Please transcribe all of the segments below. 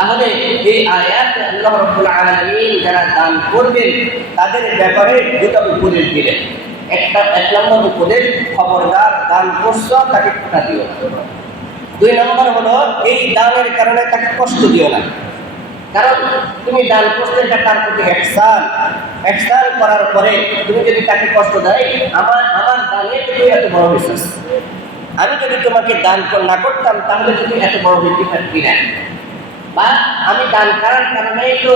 তাহলে এই আয়াত আল্লাহ রাব্বুল আলামিন যারা দান করবেন, তাদের ব্যাপারে দুটা উপদেশ দিলেন। একটা, এক নম্বর উপদেশ, খবরদার দান করছ, তাকে খোটা দিও। দুই নম্বর হলো, এই দানের কারণে তাকে কষ্ট দিও না। কারণ তুমি দান করতে তার প্রতি একসান একসান করার পরে তুমি যদি তাকে কষ্ট দেয়, আমার আমার দানে তুমি এত বড় বিশ্বাস। আমি যদি তোমাকে দান না করতাম, তাহলে তুমি এত বড় বৃদ্ধি থাকবি না। বা আমি দান করার কারণে তো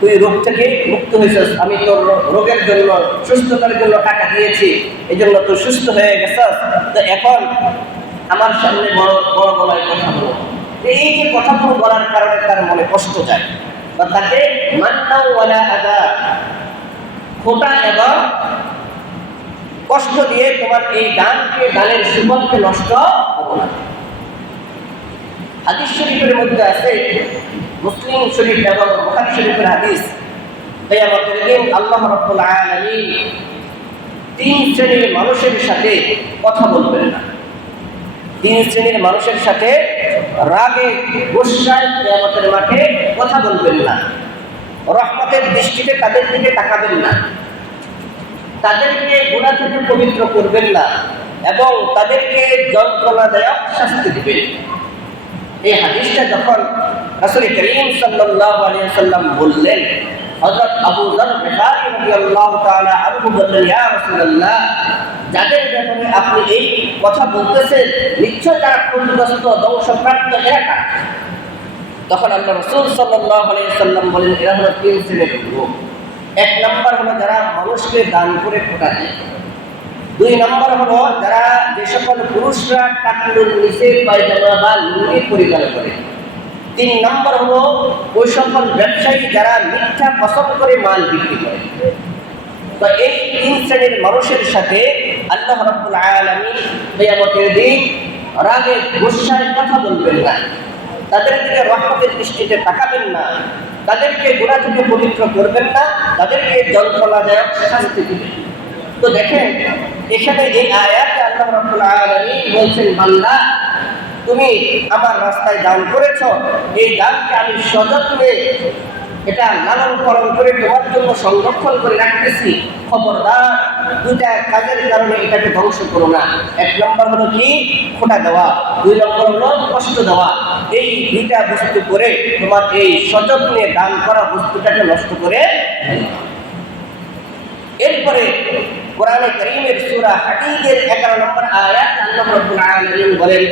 তুই রোগ থেকে মুক্ত হয়েছিস। আমি তোর রোগের জন্য, সুস্থতার জন্য টাকা দিয়েছি। এই জন্য তুই সুস্থ হয়ে গেছিস। তো এখন আমার সামনে বড় বড় গলায় কথা বলো। এই যে কথাগুলো বলার কারণে তার মনে কষ্ট যায়। বা তাকে মান্নাও ওয়ালা আদা। খোটা এবং কষ্ট দিয়ে তোমার এই গানকে, গানের সুফলকে নষ্ট করো না। হাদিস শরীফের মধ্যে আছে, মুসলিম শরীফ এবং বুখারী শরীফের হাদিস। কিয়ামতের দিন আল্লাহ রাব্বুল আলামিন তিন শ্রেণির মানুষের সাথে কথা বলবেন না। তিন শ্রেণির মানুষের সাথে রাগে গোসায় কিয়ামতের মাঠে কথা বলবেন না। রহমতের দৃষ্টিতে তাদের দিকে তাকাবেন না। তাদেরকে গুণা থেকে পবিত্র করবেন না এবং তাদেরকে যন্ত্রণাদায়ক শাস্তি দিবেন। এই হাদিসটা যখন রাসূল করিম আলাইহি সাল্লাম বললেন, হযরত আবু রাসূলুল্লাহ, যাদের ব্যাপারে আপনি এই কথা বলতেছেন, নিশ্চয় তারা ক্ষতিগ্রস্ত, ধ্বংসপ্রাপ্ত এলাকা। তখন আল্লাহ রসুল সাল্লাম বলেন, এরা হলো তিন শ্রেণির এক নম্বর হলো যারা মানুষকে দান করে ফোটা দেয়। দুই নম্বর হলো যারা যে সকল পুরুষরা টাকলুর নিচে পায়জামা বা লুঙ্গি পরিধান করে। তিন নম্বর হলো ওই সকল ব্যবসায়ী যারা মিথ্যা পছন্দ করে মাল বিক্রি করে। তো এই তিন শ্রেণির মানুষের সাথে আল্লাহ রাব্বুল আলামিন কিয়ামতের দিন রাগে গোসায় কথা বলবেন না। তাদের দিকে রহমতের দৃষ্টিতে তাকাবেন না। তাদেরকে গোড়া থেকে পবিত্র করবেন না। তাদেরকে যন্ত্রণাদায়ক শাস্তি দিবেন তো দেখেন, এখানে এই আয়াতে আল্লাহ রাব্বুল আলামিন বলছেন, বান্দা, তুমি আমার রাস্তায় দান করেছ। এই দানকে আমি সযত্নে এটা লালন পালন করে তোমার জন্য সংরক্ষণ করে রাখতেছি। খবরদার, দুইটা কাজের কারণে এটাকে ধ্বংস করো না। এক নম্বর হলো কি? খোটা দেওয়া। দুই নম্বর হলো কষ্ট দেওয়া। এই দুইটা বস্তু করে তোমার এই সযত্নে দান করা বস্তুটাকে নষ্ট করে এরপরে কোরআনে করিমের সূরা হাদীদের 11 নম্বর আয়াত আল্লাহ রাব্বুল আলামিন বলেন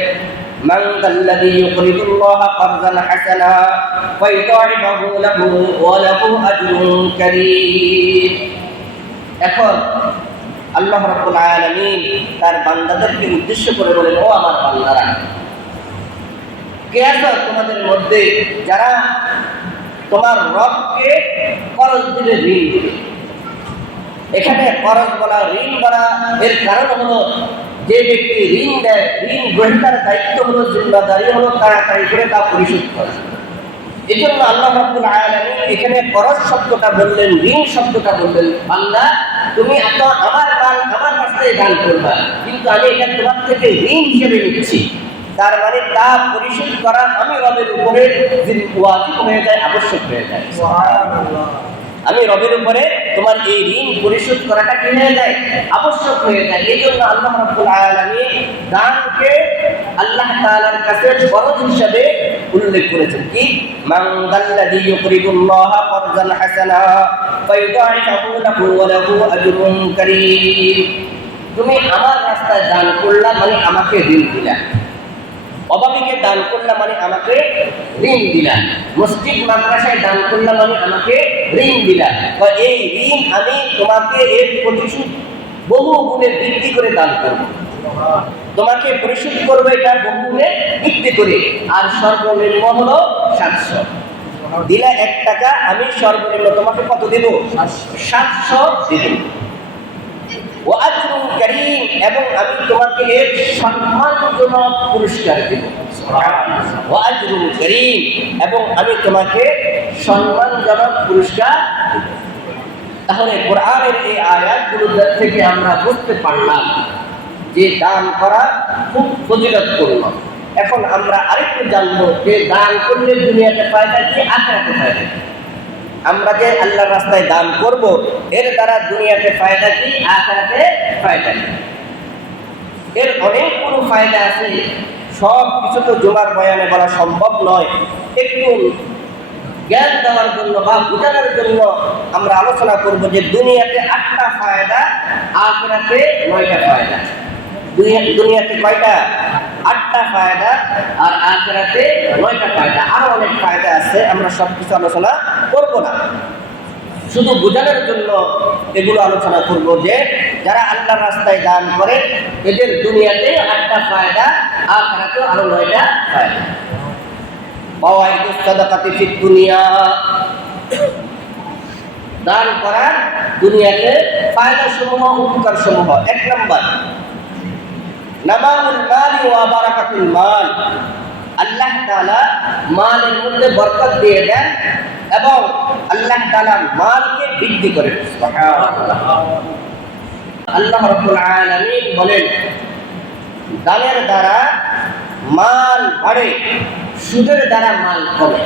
من ذا الذي يقرض الله قرضا حسنا فيضاعفه له وله أجر كريم এখন আল্লাহ রাব্বুল আলামিন তার বান্দাদেরকে উদ্দেশ্য করে বলেন ও আমার বান্দারা কে আছে তোমাদের মধ্যে যারা তোমার রবকে খরচ দিলে ঋণ দিবে এখানে খরচ বলা, ঋণ বলা, এর কারণ হলো যে ব্যক্তি ঋণ দেয়, ঋণ গ্রহীতার দায়িত্ব হলো জিম্মাদারি হলো তাড়াতাড়ি করে তা পরিশোধ করা। এই জন্য আল্লাহ রাব্বুল আলামিন এখানে খরচ শব্দটা বললেন, ঋণ শব্দটা বললেন, আল্লাহ তুমি এত আমার মাল আমার রাস্তায় দান করবা, কিন্তু আমি এটা তোমার থেকে ঋণ হিসেবে নিচ্ছি। তার মানে তা পরিশোধ করা আমি রবের উপরে ওয়াজিব হয়ে যায়, আবশ্যক হয়ে যায়। আমি রবের উপরে তোমার এই ঋণ পরিশোধ করাটা কি হয়ে যায়? আবশ্যক হয়ে যায়। এই জন্য আল্লাহ রাব্বুল আলামিন দানকে আল্লাহ তাআলার কাছে ফরজ হিসাবে উল্লেখ করেছেন। কি? মান দাল্লাযী হাসানা ফায়ুদাইফাহু লাহু ওয়া লাহু আজরুন কারীম। তুমি আমার রাস্তায় দান করলা মানে আমাকে ঋণ দিলা। অভাবীকে দান করলাম মানে আমাকে ঋণ দিলাম মসজিদ, মাদ্রাসায় দান করলাম মানে আমাকে ঋণ দিলা। বা এই ঋণ আমি তোমাকে এর প্রতিশোধ বহু গুণে বৃদ্ধি করে দান করব। তোমাকে পরিশোধ করব এটা বহু গুণে বৃদ্ধি করে। আর সর্বনিম্ন হলো সাতশো। দিলা এক টাকা, আমি সর্বনিম্ন তোমাকে কত দেব? সাতশো দেব। ও আজরুন করিম এবং আমি তোমাকে এর সম্মানজনক পুরস্কার দেব। ও আজরুন করিম এবং আমি তোমাকে সম্মানজনক পুরস্কার তাহলে কোরআনের এই আয়াতগুলো থেকে আমরা বুঝতে পারলাম যে দান করা খুব ফজিলতপূর্ণ। এখন আমরা আরেকটু জানব যে দান করলে দুনিয়াতে ফায়দা কি, আখেরাতে ফায়দা আমরা যে আল্লাহর রাস্তায় দান করব, এর দ্বারা দুনিয়াতে ফায়দা কি, আখেরাতে ফায়দা কি এর অনেকগুলো ফায়দা আছে, সব কিছু তো জোমার বয়ানে বলা সম্ভব নয়। একটু জ্ঞান দেওয়ার জন্য বা বোঝানোর জন্য আমরা আলোচনা করব যে দুনিয়াতে আটটা ফায়দা, আখেরাতে নয়টা ফায়দা। দুনিয়া- দুনিয়াতে কয়টা? আটটা ফায়দা আর আখেরাতে নয়টা ফায়দা। আরও অনেক ফায়দা আছে, আমরা সব কিছু আলোচনা করব না। শুধু বোঝানোর জন্য এগুলো আলোচনা করব যে, যারা আল্লাহর রাস্তায় দান করে, এদের দুনিয়াতে আটটা ফায়দা, আখেরাতেও আরও নয়টা ফায়দা। দান করার দুনিয়াতে ফায়দা সমূহ উপকার সমূহ এক নম্বর নামাউল মালি ওয়া বারাকাতুল মাল। আল্লাহ তাআলা মালের মধ্যে বরকত দিয়ে দেন এবং আল্লাহ তাআলা মালকে বৃদ্ধি করেন আল্লাহ রাব্বুল আলামিন বলেন, দানের দ্বারা মাল বাড়ে, সুদের দ্বারা মাল কমে।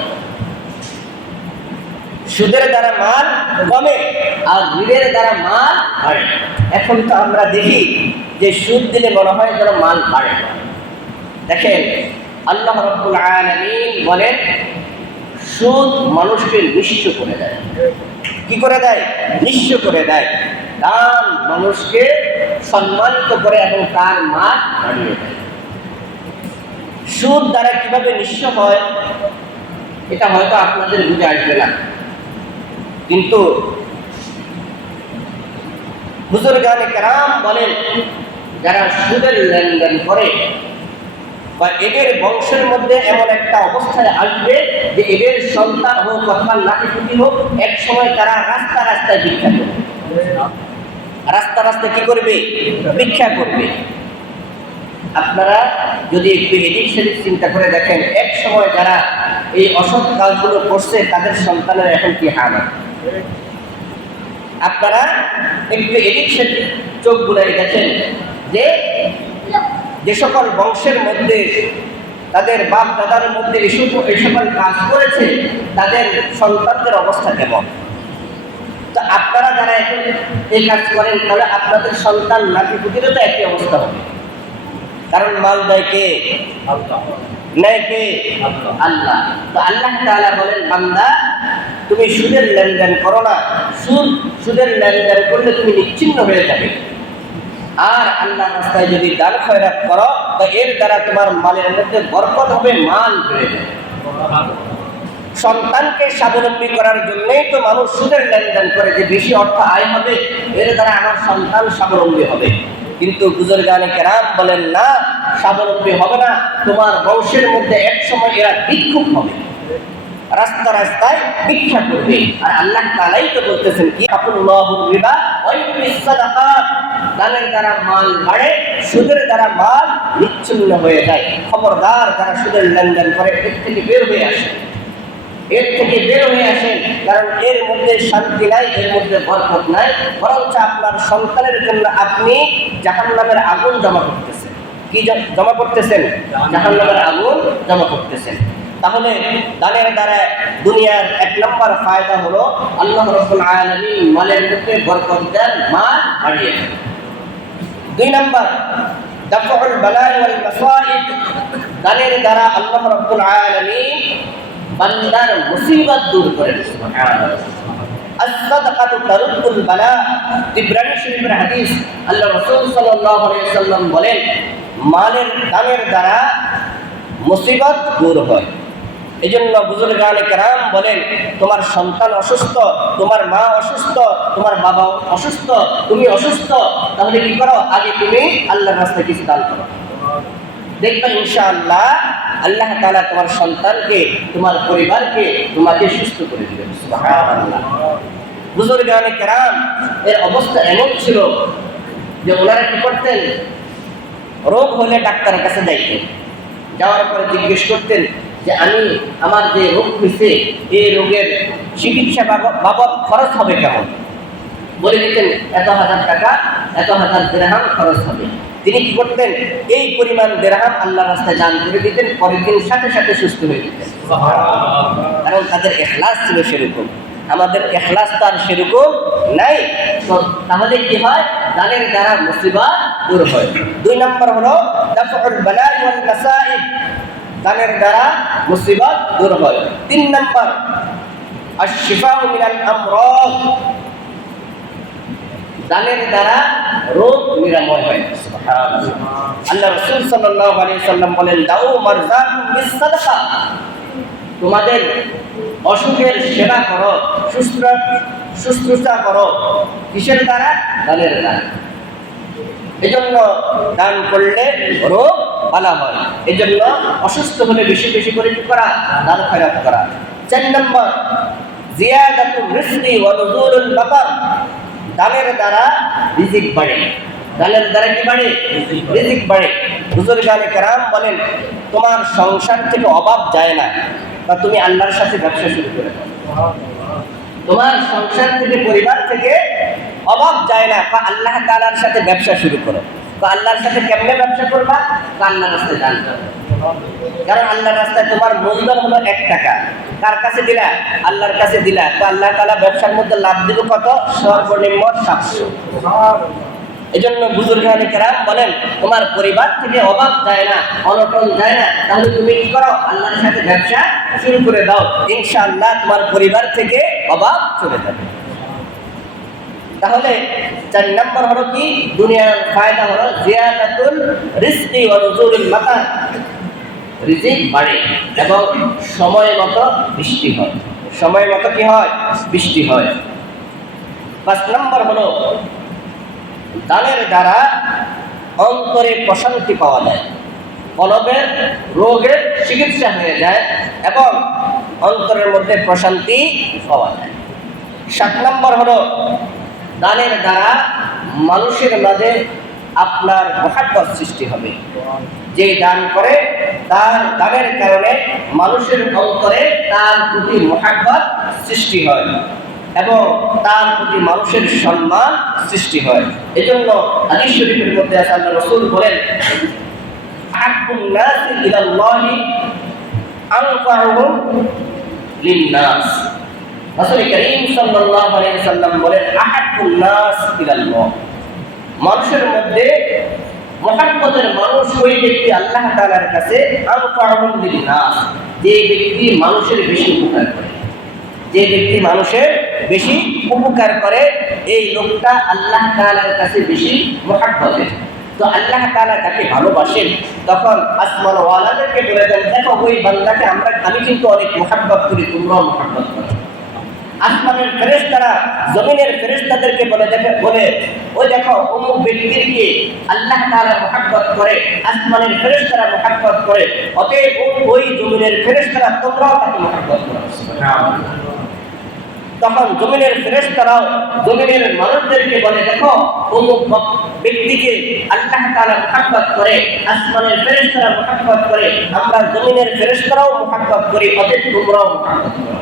সুদের দ্বারা মাল কমে আর ঋণের দ্বারা মাল বাড়ে। এখন তো আমরা দেখি যে সুদ দিলে মনে হয় যেন মাল বাড়ে। দেখেন, আল্লাহ রব্বুল আলামিন বলেন, সুদ মানুষকে নিঃস্ব করে দেয়। কি করে দেয়? নিঃস্ব করে দেয়। দান মানুষকে সম্মানিত করে এবং তার মান বাড়িয়ে দেয়। সুদ দ্বারা কীভাবে নিঃস্ব হয়? এটা হয়তো আপনাদের বুঝে আসবে না। কিন্তু হুজুর গানে কেরাম বলেন, যারা সুদের লেনদেন করে, বা এদের বংশের মধ্যে এমন একটা অবস্থায় আসবে যে এদের সন্তান হোক অথবা নাতিপুতি হোক এক সময় তারা রাস্তা রাস্তায় ভিক্ষা করবে। রাস্তা রাস্তায় কি করবে? ভিক্ষা করবে। আপনারা যদি একটু এদিক সেদিক চিন্তা করে দেখেন এক সময় যারা এই অসৎ কাজগুলো করছে, তাদের সন্তানের এখন কি হার হবে? আপনারা একটু সেদিক চোখ বুলাই গেছেন যে যে সকল বংশের মধ্যে তাদের বাপ দাদার মধ্যে এই সকল এই সকল কাজ করেছে, তাদের সন্তানদের অবস্থা কেমন? তো আপনারা যারা এখন এই কাজ করেন, তাহলে আপনাদের সন্তান নাতি পুতিরও তো একই অবস্থা হবে। কারণ মাল দেয় কে নেয় কে? আল্লাহ। তো আল্লাহ তাআলা বলেন, বান্দা, তুমি সুদের লেনদেন করো না। সুদ, সুদের লেনদেন করলে তুমি নিশ্চিন্ন হয়ে যাবে। আর আল্লাহ রাস্তায় যদি দান খয়রাত করো, তো এর দ্বারা তোমার মালের মধ্যে বরকত হবে মাল যাবে। সন্তানকে স্বাবলম্বী করার জন্যই তো মানুষ সুদের লেনদেন করে, যে বেশি অর্থ আয় হবে, এর দ্বারা আমার সন্তান স্বাবলম্বী হবে। কিন্তু বুজুর্গানে কেরাম বলেন, না, স্বাবলম্বী হবে না। তোমার বংশের মধ্যে এক সময় এরা বিক্ষোভ হবে। রাস্তা রাস্তায় ভিক্ষা করবে। আর আল্লাহ তালাই তো বলতেছেন কি? রিবা দানের দ্বারা মাল বাড়ে, সুদের দ্বারা মাল বিচ্ছিন্ন হয়ে যায়। খবরদার তারা সুদের লেনদেন করে থেকে বের হয়ে আসে। এর থেকে বের হয়ে আসেন, কারণ এর মধ্যে শান্তি নাই, এর মধ্যে বরকত নাই, বরঞ্চ আপনার সন্তানের জন্য আপনি জাহান্নামের আগুন জমা করতেছেন। কি জমা করতেছেন? জাহান নামের আগুন জমা করতেছেন। তাহলে দানের দ্বারা দুনিয়ার এক নম্বর ফায়দা হলো আল্লাহ রব্বুল আলামিন মালের মধ্যে বরকত দেন, মাল বাড়িয়ে দেন। দুই নম্বর, দাফউল বালাই দানের দ্বারা আল্লাহ রব্বুল আলামিন বান্দার মুসিবত দূর করেন সুবহানাল্লাহ الصدقة ترد البلاء তিবরানি শরীফের হাদিস আল্লাহ রাসূল সাল্লাল্লাহু আলাইহি ওয়াসাল্লাম বলেন মালের দানের দ্বারা মুসিবত দূর হয় এই জন্য বুজুর্গানে কেরাম বলেন তোমার সন্তান অসুস্থ তোমার মা অসুস্থ তোমার বাবা অসুস্থ তুমি অসুস্থ তাহলে কি করো আগে তুমি আল্লাহর রাস্তায় কিছু দান করো দেখবে ইনশাআল্লাহ আল্লাহ তালা তোমার সন্তানকে, তোমার পরিবারকে তোমাকে সুস্থ করে দিবেন সুবহানাল্লাহ। বুজুর্গানে কেরাম, এর অবস্থা এমন ছিল যে ওনারা কি করতেন? রোগ হলে ডাক্তারের কাছে যাইতেন। যাওয়ার পরে জিজ্ঞেস করতেন যে, আমি আমার যে রোগ হয়েছে এই রোগের চিকিৎসা বাবদ খরচ হবে কেমন? বলে দিতেন, এত হাজার টাকা, এত হাজার দেড়হাম খরচ হবে। তিনি কি করতেন? এই পরিমাণ দেড়হাম আল্লাহ রাস্তায় দান করে দিতেন, পরের দিন সাথে সাথে সুস্থ হয়ে যেতেন। কারণ তাদের এখলাস ছিল সেরকম। আমাদের এখলাস তার আর সেরকম নাই। তো তাহলে কি হয়? দানের দ্বারা মুসিবা দূর হয়। দুই নম্বর হলো দানের দ্বারা মুসিবত দূর হয়। তিন নম্বর আশিফাউ মিনাল আমরাদ। দানের দ্বারা রোগ নিরাময় হয়। আল্লাহ রসুল আলাইহি সাল্লাম বলেন দাও সাদাকা। তোমাদের অসুখের সেবা করো, সুস্থ, শুশ্রূষা করো। কিসের দ্বারা? দানের দ্বারা। এজন্য দান করলে রোগ ভালো হয়। এই জন্য অসুস্থ হলে বেশি বেশি করে কি করা? দান খয়রাত করা। চার নম্বর, জিয়াদাতুর রিজকি দানের দ্বারা রিজিক বাড়ে। দানের দ্বারা কি বাড়ে? রিজিক বাড়ে। হুজুর গানে কেরাম বলেন, তোমার সংসার থেকে অভাব যায় না, বা তুমি আল্লাহর সাথে ব্যবসা শুরু করে তোমার সংসার থেকে, পরিবার থেকে অভাব যায় না, বা আল্লাহ তাআলার সাথে ব্যবসা শুরু করো। বা আল্লাহর সাথে কেমনে ব্যবসা করবা? বা আল্লাহর রাস্তায় দান করো কারণ আল্লাহর রাস্তায় তোমার মূলধন হলো এক টাকা। কার কাছে দিলা? আল্লাহর কাছে দিলা। তো আল্লাহ তাআলা ব্যবসার মধ্যে লাভ দিব কত? সর্বনিম্ন সাতশো। এই জন্য বুজুর্গ কেরাম বলেন, তোমার পরিবার থেকে অভাব যায় না, অনটন যায় না। তাহলে তুমি কি করো? আল্লাহর সাথে ব্যবসা শুরু করে দাও। ইনশাআল্লাহ তোমার পরিবার থেকে অভাব চলে যাবে। তাহলে চার নম্বর হলো কি? দুনিয়ার ফায়দা হলো জিয়াদাতুল রিজকি ওয়া নুজুরুল মাতার রিজিক বাড়ে এবং সময় মতো বৃষ্টি হয়। সময় মতো কি হয়? বৃষ্টি হয়। পাঁচ নম্বর হলো, দানের দ্বারা অন্তরে প্রশান্তি পাওয়া যায়। কলবের রোগের চিকিৎসা হয়ে যায় এবং অন্তরের মধ্যে প্রশান্তি পাওয়া যায়। সাত নম্বর হলো, দানের দ্বারা মানুষের মাঝে আপনার মহাব্বত সৃষ্টি হবে। যে দান করে, তার দানের কারণে মানুষের অন্তরে তার প্রতি মহাব্বত সৃষ্টি হয় এবং তার প্রতি মানুষের সম্মান সৃষ্টি হয়। এই জন্য হাদিস শরীফের মধ্যে আছে, আল্লাহ রসুল বলেন, আহাব্বুন নাসি ইলাল্লাহি আনফাউহুম লিন-নাস। রাসূল করিম সাল্লাল্লাহু আলাইহি সাল্লাম বলেন, আহাব্বুন নাস ইলাল্লাহ। মানুষের মধ্যে মহাব্বতের মানুষ ওই ব্যক্তি আল্লাহ তালার কাছে যে ব্যক্তি মানুষের বেশি উপকার করে। যে ব্যক্তি মানুষের বেশি উপকার করে, এই লোকটা আল্লাহ তাআলার কাছে বেশি মহাব্বতের। তো আল্লাহ তাআলা তাকে ভালোবাসেন, তখন আসমান ওয়ালাদেরকে বলে দেন, দেখো, ওই বান্দাকে আমরা, আমি কিন্তু অনেক মহাব্বত করি, তোমরাও মহাব্বত করো। আসমানের ফেরেশতারা, জমিনের ফেরেশতাদেরকে বলে দেখে বলে ও দেখো, অমুক ব্যক্তিকে আল্লাহ তাআলা মহাব্বত করে, আসমানের ফেরেশতারা মহাব্বত করে, অতএব ওই জমিনের ফেরেশতারা তোমরাও তাকে মহাব্বত করো। তখন জমিনের ফেরেশতারাও জমিনের মানুষদেরকে বলে, দেখো, অমুক ব্যক্তিকে আল্লাহ তাআলা মহাব্বত করে, আসমানের ফেরেশতারা মহাব্বত করে, আমরা জমিনের ফেরেশতারাও মহাব্বত করি, অতএব তোমরাও মহাব্বত করো।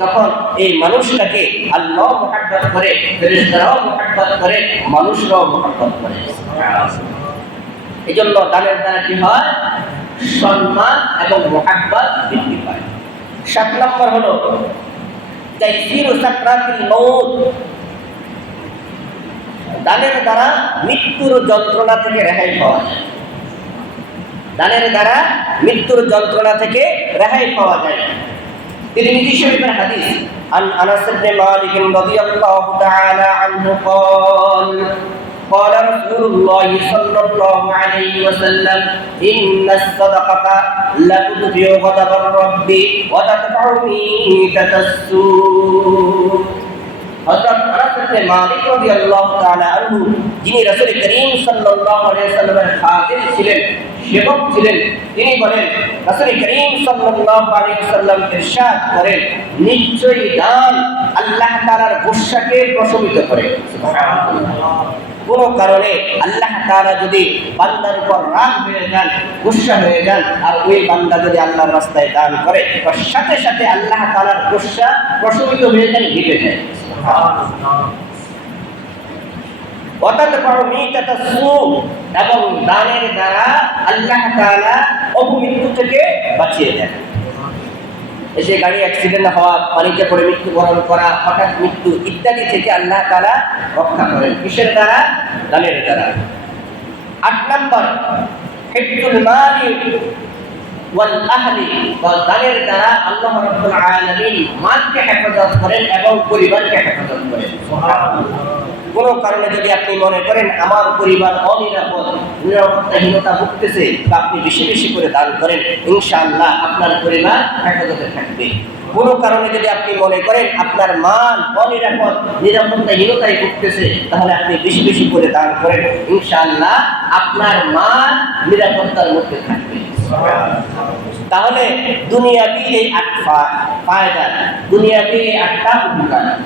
তখন এই মানুষটাকে আল্লাহ মহাব্বত করে, ফেরেশতারাও মহাব্বত করে, মানুষরাও মহাব্বত করে। এই জন্য দানের দ্বারা কি হয়? সম্মান এবং মহাব্বত বৃদ্ধি পায়। সাত নম্বর হলো তাইসির সাকরাতিল মউত। দানের দ্বারা মৃত্যুর যন্ত্রণা থেকে রেহাই পাওয়া যায়। দানের দ্বারা মৃত্যুর যন্ত্রণা থেকে রেহাই পাওয়া যায়। তিরমিজি শরীফের হাদিস عن انس بن مالك رضي الله تعالى عنه قال قال رسول الله صلى الله عليه وسلم إن الصدقة لتدفع غضب الرب وتدفع ميتة السوء হযরত আনাস ইবনে মালিক রাদিয়াল্লাহু তাআলা আনহু যিনি রাসূল করিম সাল্লাল্লাহু আলাইহি সাল্লামের খাদিম ছিলেন সেবক ছিলেন। তিনি বলেন, রাসূল করিম সাল্লাল্লাহু আলাইহি সাল্লাম ইরশাদ করেন, নিশ্চয়ই দান আল্লাহ তাআলার গুসসাকে প্রশমিত করে। সুবহানাল্লাহ। কোন কারণে আল্লাহ তারা যদি বান্দার উপর রাগ হয়ে যান, গুসা হয়ে যান, আর ওই বান্দা যদি আল্লাহর রাস্তায় দান করে সাথে সাথে আল্লাহ তালার গুসা প্রশমিত হয়ে যায় হেঁটে যায়। এবং দানের দ্বারা আল্লাহ থেকে বাঁচিয়ে এসে গাড়ি অ্যাক্সিডেন্ট হওয়া পানিতে মৃত্যুবরণ করা, হঠাৎ মৃত্যু ইত্যাদি থেকে আল্লাহ তাআলা রক্ষা করেন। কিসের দ্বারা? দানের দ্বারা। আট নম্বর দানের আল্লাহ করেন এবং পরিবারকে হেফাজত করেন। কোনো কারণে যদি আপনি মনে করেন আমার পরিবার অনিরাপদ, নিরাপত্তাহীনতা ভুগতেছে, তা আপনি বেশি বেশি করে দান করেন, ইনশাআল্লাহ আপনার পরিবার হেফাজতে থাকবে। কোনো কারণে যদি আপনি মনে করেন আপনার মান অনিরাপদ, নিরাপত্তাহীনতায় ভুগতেছে, তাহলে আপনি বেশি বেশি করে দান করেন, ইনশাআল্লাহ আপনার মান নিরাপত্তার মধ্যে থাকবে। তাহলে দুনিয়াবি এই আট ফা- ফায়দা দুনিয়াবি এই আটটা উপকার